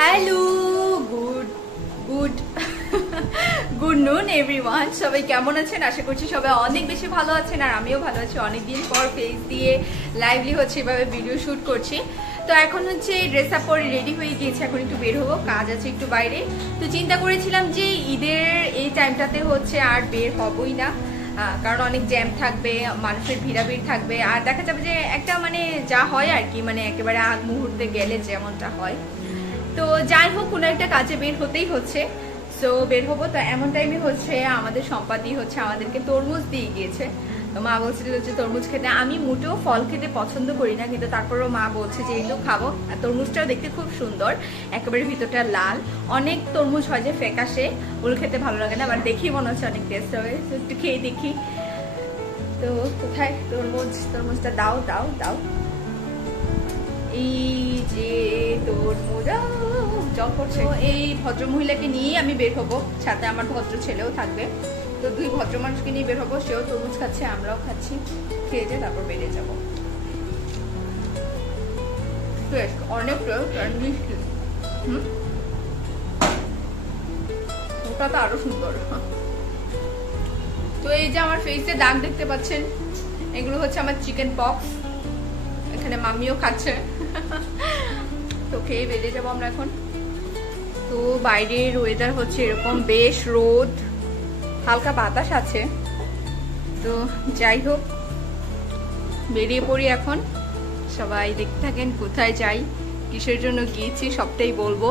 Hello, good good good নুন everyone. সবাই কেমন আছেন? আশা করছি সবাই অনেক বেশি ভালো আছেন, আর আমিও ভালো আছি। অনেকদিন পর ফেস দিয়ে লাইভলি হচ্ছে এভাবে ভিডিও শ্যুট করছি। তো এখন হচ্ছে ড্রেস আপ করে রেডি হয়ে গিয়েছে, এখন একটু বের হবো, কাজ আছে একটু বাইরে। তো চিন্তা করেছিলাম যে ঈদের এই টাইমটাতে হচ্ছে আর বের হবই না, কারণ অনেক জ্যাম থাকবে, মানুষের ভিড়াভিড় থাকবে, আর দেখা যাবে যে একটা মানে যা হয় আর কি, মানে একেবারে আগ মুহূর্তে গেলে যেমনটা হয়। তো যাই হোক, কোনো একটা কাজে বের হতেই হচ্ছে, সো বের হবো। তো এমন টাইমে হচ্ছে আমাদের সম্পাদি হচ্ছে আমাদেরকে তরমুজ দিয়ে গিয়েছে। তো মা বলছিল হচ্ছে তরমুজ খেতে, আমি মোটেও ফল খেতে পছন্দ করি না, কিন্তু তারপরেও মা বলছে যে এই তো খাবো। আর তরমুজটাও দেখতে খুব সুন্দর, একেবারে ভিতরটা লাল। অনেক তরমুজ হয় যে ফ্যাকাশে, ওগুলো খেতে ভালো লাগে না, আবার দেখি মনে হচ্ছে অনেক টেস্ট হবে, একটু খেয়ে দেখি। তো কোথায় তরমুজটা দাও দাও দাও, এই যে তরমুজ জল করছে। এই ভদ্র মহিলাকে নিয়ে আমি বের হবো, সাথে আমার ভদ্র ছেলেও থাকবে। তো দুই ভদ্র মানুষকে নিয়ে বের হবো, সেও তরমুজ খাচ্ছে, আমরাও খাচ্ছি, খেয়ে যে তারপর বেরিয়ে যাবো। অনেক মিষ্টি, ওটা তো আরো সুন্দর। তো এই যে আমার ফেসে দাগ দেখতে পাচ্ছেন, এগুলো হচ্ছে আমার চিকেন পক্স। এখানে মামিও খাচ্ছে। তো খেয়ে বেরিয়ে যাবো আমরা এখন। তো বাইরের ওয়েদার হচ্ছে এরকম, বেশ রোদ, হালকা বাতাস আছে। তো যাই হোক, বেরিয়ে পড়ি এখন। সবাই দেখতে থাকেন কোথায় যাই, কিসের জন্য গিয়েছি সবটাই বলবো।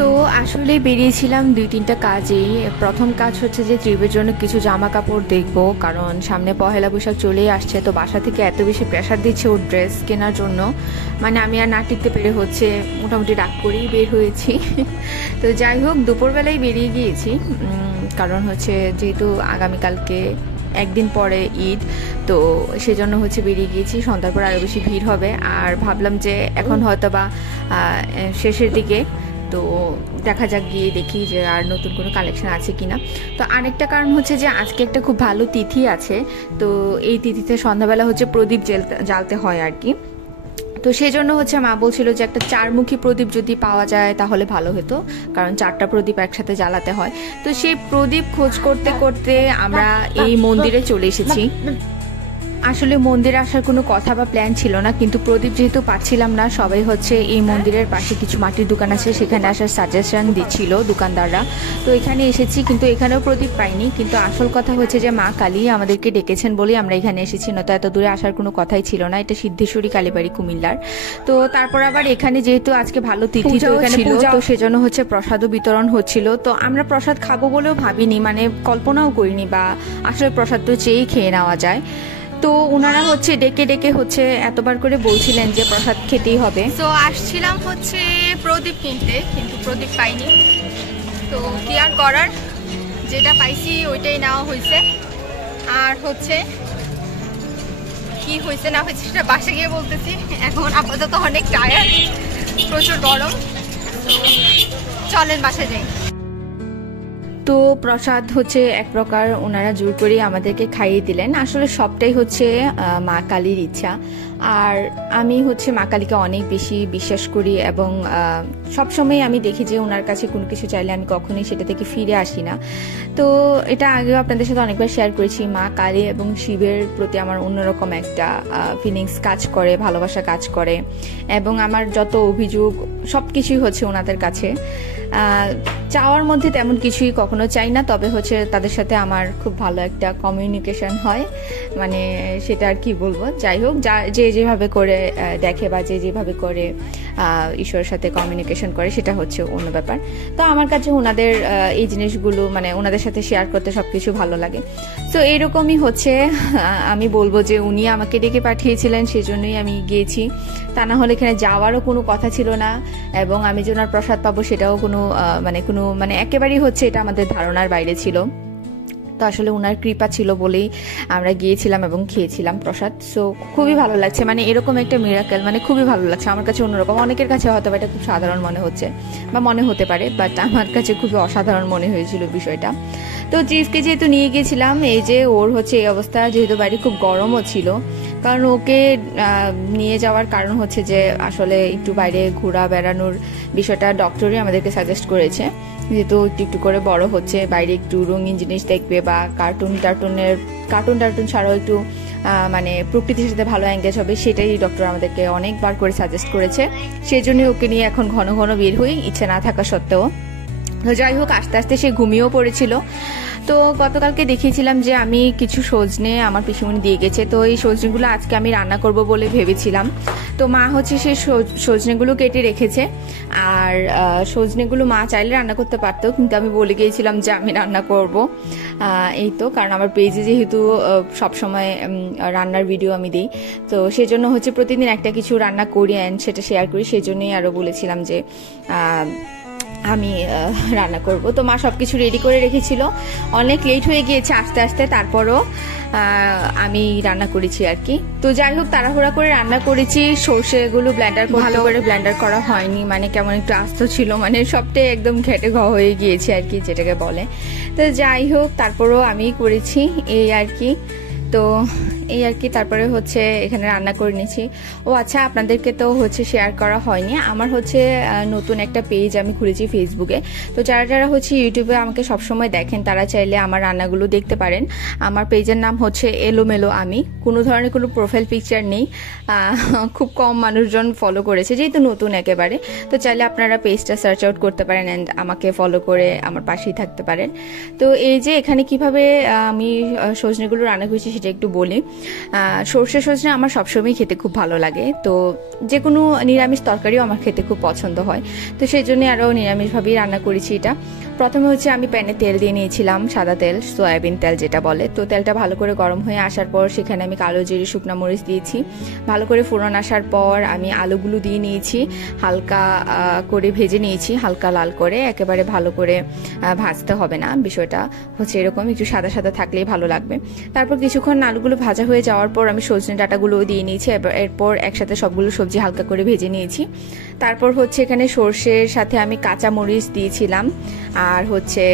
তো আসলে বেরিয়েছিলাম 2-3টা কাজেই। প্রথম কাজ হচ্ছে যে ট্রিপের জন্য কিছু জামা কাপড় দেখবো, কারণ সামনে পহেলা বৈশাখ চলেই আসছে। তো বাসা থেকে এত বেশি প্রেশার দিচ্ছে ওর ড্রেস কেনার জন্য, মানে আমি আর না টিকতে পেরে হচ্ছে মোটামুটি রাগ করেই বের হয়েছি। তো যাই হোক, দুপুরবেলায় বেরিয়ে গিয়েছি, কারণ হচ্ছে যেহেতু আগামীকালকে একদিন পরে ঈদ, তো সেজন্য হচ্ছে বেরিয়ে গিয়েছি। সন্ধ্যার পর আরও বেশি ভিড় হবে, আর ভাবলাম যে এখন হয়তো বা শেষের দিকে, তো দেখা যাক, গিয়ে দেখি যে আর নতুন কোনো কালেকশন আছে কিনা। তো আরেকটা কারণ হচ্ছে যে আজকে একটা খুব ভালো তিথি আছে, তো এই তিথিতে সন্ধ্যাবেলা হচ্ছে প্রদীপ জ্বালতে হয় আর কি। তো সেই জন্য হচ্ছে মা বলছিল যে একটা 4মুখী প্রদীপ যদি পাওয়া যায় তাহলে ভালো হতো, কারণ 4টা প্রদীপ একসাথে জ্বালাতে হয়। তো সেই প্রদীপ খোঁজ করতে করতে আমরা এই মন্দিরে চলে এসেছি। আসলে মন্দিরে আসার কোনো কথা বা প্ল্যান ছিল না, কিন্তু প্রদীপ যেহেতু পাচ্ছিলাম না, সবাই হচ্ছে এই মন্দিরের পাশে কিছু মাটির দোকান আছে, সেখানে আসার সাজেশন দিচ্ছিল দোকানদাররা। তো এখানে এসেছি, কিন্তু এখানেও প্রদীপ পাইনি। কিন্তু আসল কথা হচ্ছে যে মা কালী আমাদেরকে ডেকেছেন বলেই আমরা এখানে এসেছি, নয়তো এত দূরে আসার কোনো কথাই ছিল না। এটা সিদ্ধেশ্বরী কালীবাড়ি, কুমিল্লার। তো তারপর আবার এখানে যেহেতু আজকে ভালো তিথি ছিল, তো সেজন্য হচ্ছে প্রসাদও বিতরণ হচ্ছিল। তো আমরা প্রসাদ খাবো বলেও ভাবিনি, মানে কল্পনাও করিনি, বা আসলে প্রসাদ তো চেয়েই খেয়ে নেওয়া যায়। তো ওনারা হচ্ছে ডেকে ডেকে হচ্ছে এতবার করে বলছিলেন যে প্রসাদ খেতেই হবে। তো আসছিলাম হচ্ছে প্রদীপ কিনতে, কিন্তু প্রদীপ পাইনি। তো কি আর করার, যেটা পাইছি ওইটাই নেওয়া হয়েছে। আর হচ্ছে কি হয়েছে না হয়েছে সেটা বাসে গিয়ে বলতেছি। এখন আপাতত অনেক টায়ার্ড, প্রচুর গরম, চলেন বাসায় যাই। তো প্রসাদ হচ্ছে এক প্রকার ওনারা জোর করে আমাদেরকে খাইয়ে দিলেন। আসলে সবটাই হচ্ছে মা কালীর ইচ্ছা। আর আমি হচ্ছে মা কালীকে অনেক বেশি বিশ্বাস করি, এবং সবসময় আমি দেখি যে ওনার কাছে কোনো কিছু চাইলে আমি কখনোই সেটা থেকে ফিরে আসি না। তো এটা আগেও আপনাদের সাথে অনেকবার শেয়ার করেছি, মা কালী এবং শিবের প্রতি আমার অন্যরকম একটা ফিলিংস কাজ করে, ভালোবাসা কাজ করে, এবং আমার যত অভিযোগ সব কিছুই হচ্ছে ওনাদের কাছে। চাওয়ার মধ্যে তেমন কিছুই কখনো চাই না, তবে হচ্ছে তাদের সাথে আমার খুব ভালো একটা কমিউনিকেশন হয়, মানে সেটা আর কি বলবো। যাই হোক, যে যেভাবে করে দেখে বা যে যেভাবে করে ঈশ্বরের সাথে কমিউনিকেশন করে সেটা হচ্ছে অন্য ব্যাপার। তো আমার কাছে ওনাদের এই জিনিসগুলো, মানে ওনাদের সাথে শেয়ার করতে সবকিছু ভালো লাগে। তো এরকমই হচ্ছে, আমি বলবো যে উনি আমাকে ডেকে পাঠিয়েছিলেন, সেজন্যই আমি গিয়েছি। তা না হলে এখানে যাওয়ারও কোনো কথা ছিল না, এবং আমি যে ওনার প্রসাদ পাবো সেটাও মানে একেবারেই হচ্ছে এটা আমাদের ধারণার বাইরে ছিল। তো আসলে ওনার কৃপা ছিল বলেই আমরা গিয়েছিলাম এবং খেয়েছিলাম প্রসাদ। সো খুবই ভালো লাগছে, মানে এরকম একটা মিরাকেল, মানে খুবই ভালো লাগছে আমার কাছে। অন্যরকম, অনেকের কাছে হয়তো এটা খুব সাধারণ মনে হচ্ছে বা মনে হতে পারে, বাট আমার কাছে খুবই অসাধারণ মনে হয়েছিল বিষয়টা। তো চিজকে যেহেতু নিয়ে গিয়েছিলাম, এই যে ওর হচ্ছে এই অবস্থা, যেহেতু বাইরে খুব গরমও ছিল, কারণ ওকে নিয়ে যাওয়ার কারণ হচ্ছে যে আসলে একটু বাইরে ঘোরা বেড়ানোর বিষয়টা ডক্টরই আমাদেরকে সাজেস্ট করেছে, যেহেতু একটু একটু করে বড় হচ্ছে, বাইরে একটু রঙিন জিনিস দেখবে বা কার্টুন টার্টুন ছাড়াও একটু মানে প্রকৃতির সাথে ভালো এঙ্গেজ হবে, সেটাই ডক্টর আমাদেরকে অনেকবার করে সাজেস্ট করেছে। সেই জন্যই ওকে নিয়ে এখন ঘন ঘন বের হই, ইচ্ছে না থাকা সত্ত্বেও। তো যাই হোক, আস্তে আস্তে সে ঘুমিয়েও পড়েছিল। তো গতকালকে দেখিয়েছিলাম যে আমি কিছু সজনে আমার পিসিমণি দিয়ে গেছে, তো এই সজনেগুলো আজকে আমি রান্না করব বলে ভেবেছিলাম। তো মা হচ্ছে সেই সজনেগুলো কেটে রেখেছে, আর সজনেগুলো মা চাইলে রান্না করতে পারতো, কিন্তু আমি বলে গিয়েছিলাম যে আমি রান্না করব। এই তো, কারণ আমার পেজে যেহেতু সবসময় রান্নার ভিডিও আমি দিই, তো সেজন্য হচ্ছে প্রতিদিন একটা কিছু রান্না করি অ্যান্ড সেটা শেয়ার করি, সেই জন্যই আরও বলেছিলাম যে আমি রান্না করব। তো মা সবকিছু রেডি করে রেখেছিল, অনেক লেট হয়ে গিয়েছে আস্তে আস্তে, তারপরও আমি রান্না করেছি আর কি। তো যাই হোক, তাড়াহুড়া করে রান্না করেছি। সর্ষেগুলো ভালো করে ব্লেন্ডার করা হয়নি, মানে কেমন একটু আস্ত ছিল, মানে সবটাই একদম ঘেটে ঘ হয়ে গিয়েছে আর কি, যেটাকে বলে। তো যাই হোক, তারপরও আমি করেছি এই আর কি। তো এই আর কি, তারপরে হচ্ছে এখানে রান্না করে নিয়েছি। ও আচ্ছা, আপনাদেরকে তো হচ্ছে শেয়ার করা হয়নি, আমার হচ্ছে নতুন একটা পেজ আমি খুলেছি ফেসবুকে। তো যারা যারা হচ্ছে ইউটিউবে আমাকে সবসময় দেখেন, তারা চাইলে আমার রান্নাগুলো দেখতে পারেন। আমার পেজের নাম হচ্ছে এলোমেলো আমি, কোনো ধরনের কোনো প্রোফাইল পিকচার নেই, খুব কম মানুষজন ফলো করেছে, যেহেতু নতুন একেবারে। তো চাইলে আপনারা পেজটা সার্চ আউট করতে পারেন অ্যান্ড আমাকে ফলো করে আমার পাশেই থাকতে পারেন। তো এই যে এখানে কিভাবে আমি সজনেগুলো রান্না করেছি সেটা একটু বলি। সর্ষে সজনে আমার সবসময় খেতে খুব ভালো লাগে, তো যে কোনো নিরামিষ তরকারিও আমার খেতে খুব পছন্দ হয়, তো সেই জন্য আরও নিরামিষভাবেই রান্না করেছি এটা। প্রথমে হচ্ছে আমি প্যানে তেল দিয়ে নিয়েছিলাম, সাদা তেল, সয়াবিন তেল যেটা বলে। তো তেলটা ভালো করে গরম হয়ে আসার পর সেখানে আমি কালো জিরে, শুকনো মরিচ দিয়েছি। ভালো করে ফোড়ন আসার পর আমি আলুগুলো দিয়ে নিয়েছি, হালকা করে ভেজে নিয়েছি, হালকা লাল করে, একেবারে ভালো করে ভাজতে হবে না, বিষয়টা হচ্ছে এরকম একটু সাদা সাদা থাকলেই ভালো লাগবে। তারপর কিছুক্ষণ আলুগুলো ভাজা হয়ে যাওয়ার পর আমি সজনে ডাঁটাগুলো দিয়ে নিয়েছি, এরপর একসাথে সবগুলো সবজি হালকা করে ভেজে নিয়েছি। তারপর হচ্ছে এখানে সর্ষের সাথে আমি কাঁচা মরিচ দিয়েছিলাম, আর হচ্ছে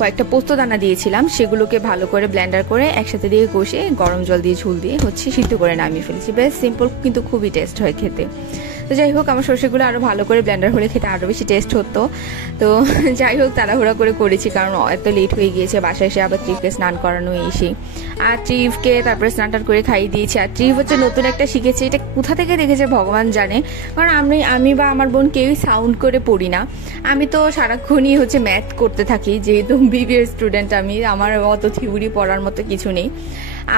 কয়েকটা পোস্ত দানা দিয়েছিলাম, সেগুলোকে ভালো করে ব্লেন্ডার করে একসাথে দিয়ে কষে গরম জল দিয়ে ঝোল দিয়ে হচ্ছে সিদ্ধ করে নামিয়ে ফেলেছি। বেশ সিম্পল, কিন্তু খুবই টেস্ট হয় খেতে। তো যাই হোক, আমার সর্ষেগুলো আরও ভালো করে ব্লেন্ডার হলে খেতে আরও বেশি টেস্ট হতো। তো যাই হোক, তাড়াহুড়া করে করেছি কারণ এত লেট হয়ে গিয়েছে, বাসায় এসে আবার ট্রিপকে স্নান করানো এসে, আর ট্রিপকে তারপরে স্নান টান করে খাইয়ে দিয়েছি। আর ট্রিপ হচ্ছে নতুন একটা শিখেছে, এটা কোথা থেকে দেখেছে ভগবান জানে, কারণ আমি বা আমার বোন কেউই সাউন্ড করে পড়ি না। আমি তো সারাক্ষণই হচ্ছে ম্যাথ করতে থাকি, যেহেতু বিবিএ স্টুডেন্ট আমি, আমার অত থিওরি পড়ার মতো কিছু নেই।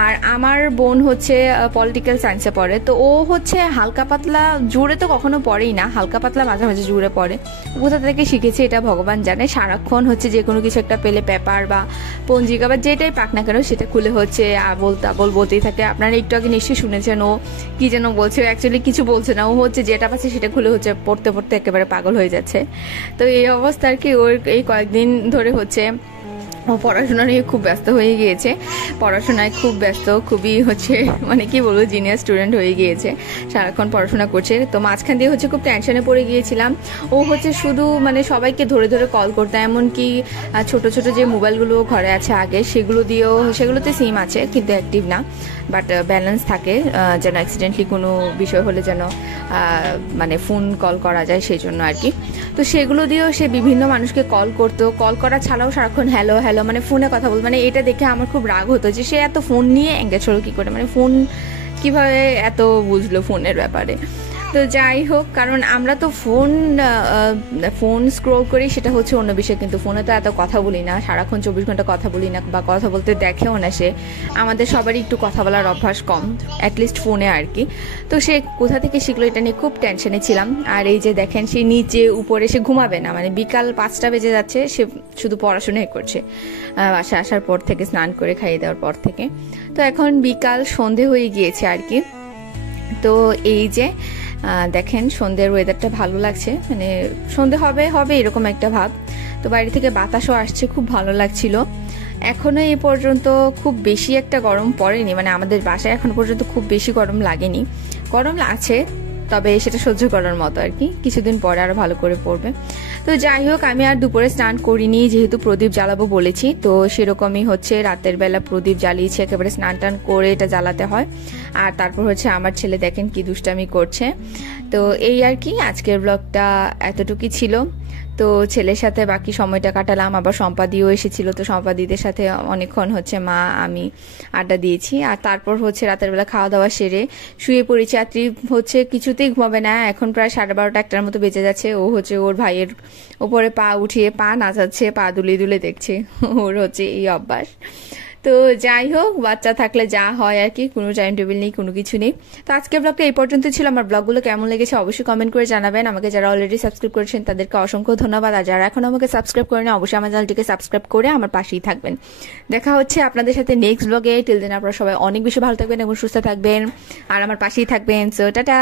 আর আমার বোন হচ্ছে পলিটিক্যাল সায়েন্সে পড়ে, তো ও হচ্ছে হালকা পাতলা, জোরে তো কখনো পড়েই না, হালকা পাতলা মাঝে মাঝে জোরে পড়ে। কোথা থেকে শিখেছে এটা ভগবান জানে। সারাক্ষণ হচ্ছে যে কোনো কিছু একটা পেলে, পেপার বা পঞ্জিকা বা যেটাই পাক না কেন, সেটা খুলে হচ্ছে আবল তাবল বলতেই থাকে। আপনারা একটু আগে নিশ্চয়ই শুনেছেন ও কি যেন বলছে, অ্যাকচুয়ালি কিছু বলছে না, ও হচ্ছে যেটা পাচ্ছে সেটা খুলে হচ্ছে পড়তে পড়তে একেবারে পাগল হয়ে যাচ্ছে। তো এই অবস্থা আর কি। ওর এই কয়েকদিন ধরে হচ্ছে ও পড়াশোনা নিয়ে খুব ব্যস্ত হয়ে গিয়েছে, পড়াশোনায় খুব ব্যস্ত, খুবই হচ্ছে মানে কি বলবো, জিনিয়াস স্টুডেন্ট হয়ে গিয়েছে, সারাক্ষণ পড়াশোনা করছে। তো মাঝখান দিয়ে হচ্ছে খুব টেনশনে পড়ে গিয়েছিলাম। ও হচ্ছে শুধু মানে সবাইকে ধরে ধরে কল করতে, এমনকি ছোট ছোট যে মোবাইলগুলো ঘরে আছে আগে, সেগুলো দিয়েও, সেগুলোতে সিম আছে কিন্তু অ্যাক্টিভ না, বাট ব্যালেন্স থাকে, যেন অ্যাক্সিডেন্টলি কোনো বিষয় হলে যেন মানে ফোন কল করা যায়, সেই জন্য আর কি। তো সেগুলো দিয়েও সে বিভিন্ন মানুষকে কল করতো, কল করা ছাড়াও সারাক্ষণ হ্যালো হ্যালো মানে ফোনে কথা বলতো। মানে এটা দেখে আমার খুব রাগ হতো যে সে এত ফোন নিয়ে এঙ্গেজ হলো কী করে, মানে ফোন কিভাবে এত বুঝলো ফোনের ব্যাপারে। তো যাই হোক, কারণ আমরা তো ফোন স্ক্রল করি, সেটা হচ্ছে অন্য বিষয়, কিন্তু ফোনে তো এত কথা বলি না, সারাক্ষণ 24 ঘন্টা কথা বলি না, বা কথা বলতে দেখেও না সে। আমাদের সবারই একটু কথা বলার অভ্যাস কম, অ্যাটলিস্ট ফোনে আর কি। তো সে কোথা থেকে শিখলো এটা নিয়ে খুব টেনশনে ছিলাম। আর এই যে দেখেন, সে নিচে উপরে, সে ঘুমাবে না, মানে বিকাল 5টা বেজে যাচ্ছে, সে শুধু পড়াশোনাই করছে বাসায় আসার পর থেকে, স্নান করে খাইয়ে দেওয়ার পর থেকে। তো এখন বিকাল সন্ধে হয়ে গিয়েছে আর কি। তো এই যে দেখেন, সন্ধ্যের ওয়েদারটা ভালো লাগছে, মানে সন্ধে হবে হবে এরকম একটা ভাব। তো বাইরে থেকে বাতাসও আসছে, খুব ভালো লাগছিল। এখনো এই পর্যন্ত খুব বেশি একটা গরম পড়েনি, মানে আমাদের বাসায় এখন পর্যন্ত খুব বেশি গরম লাগেনি, গরম আছে তবে সেটা সহ্য করার মতো আর কি, কিছুদিন পরে আরো ভালো করে পড়বে। তো যাই হোক, আমি আর দুপুরে স্নান করিনি, যেহেতু প্রদীপ জ্বালাবো বলেছি, তো সেরকমই হচ্ছে রাতের বেলা প্রদীপ জ্বালিয়েছি, একেবারে স্নান টান করে এটা জ্বালাতে হয়। আর তারপর হচ্ছে আমার ছেলে দেখেন কি দুষ্টামি করছে। তো এই আর কি, আজকের ব্লগটা এতটুকুই ছিল। তো ছেলের সাথে বাকি সময়টা কাটালাম, আবার সম্পাদিও এসেছিল, তো সম্পাদিদের সাথে অনেকক্ষণ হচ্ছে মা আমি আড্ডা দিয়েছি। আর তারপর হচ্ছে রাতের বেলা খাওয়া দাওয়া সেরে শুয়ে পড়েছি। আর ত্রিপ হচ্ছে কিছুতেই ঘুমাবে না, এখন প্রায় 12:30 একটার মতো বেজে যাচ্ছে। ও হচ্ছে ওর ভাইয়ের উপরে পা উঠিয়ে পা নাচাচ্ছে, পা দুলে দুলে দেখছে, ওর হচ্ছে এই অভ্যাস। তো যাই হোক, বাচ্চা থাকলে যা হয় আর কি, কোনো টাইম টেবিল নেই, কোনো কিছু নেই। তো আজকের ব্লগটা এই পর্যন্ত ছিল। আমার ব্লগগুলো কেমন লেগেছে অবশ্যই কমেন্ট করে জানাবেন। আমাকে যারা অলরেডি সাবস্ক্রাইব করেছেন তাদেরকে অসংখ্য ধন্যবাদ, আর যারা এখন আমাকে সাবস্ক্রাইব করেন অবশ্যই আমার চ্যানেলটিকে সাবস্ক্রাইব করে আমার পাশেই থাকবেন। দেখা হচ্ছে আপনাদের সাথে নেক্সট ব্লগে। টিল দেন আপনারা সবাই অনেক বেশি ভালো থাকবেন এবং সুস্থ থাকবেন, আর আমার পাশেই থাকবেন। So tata.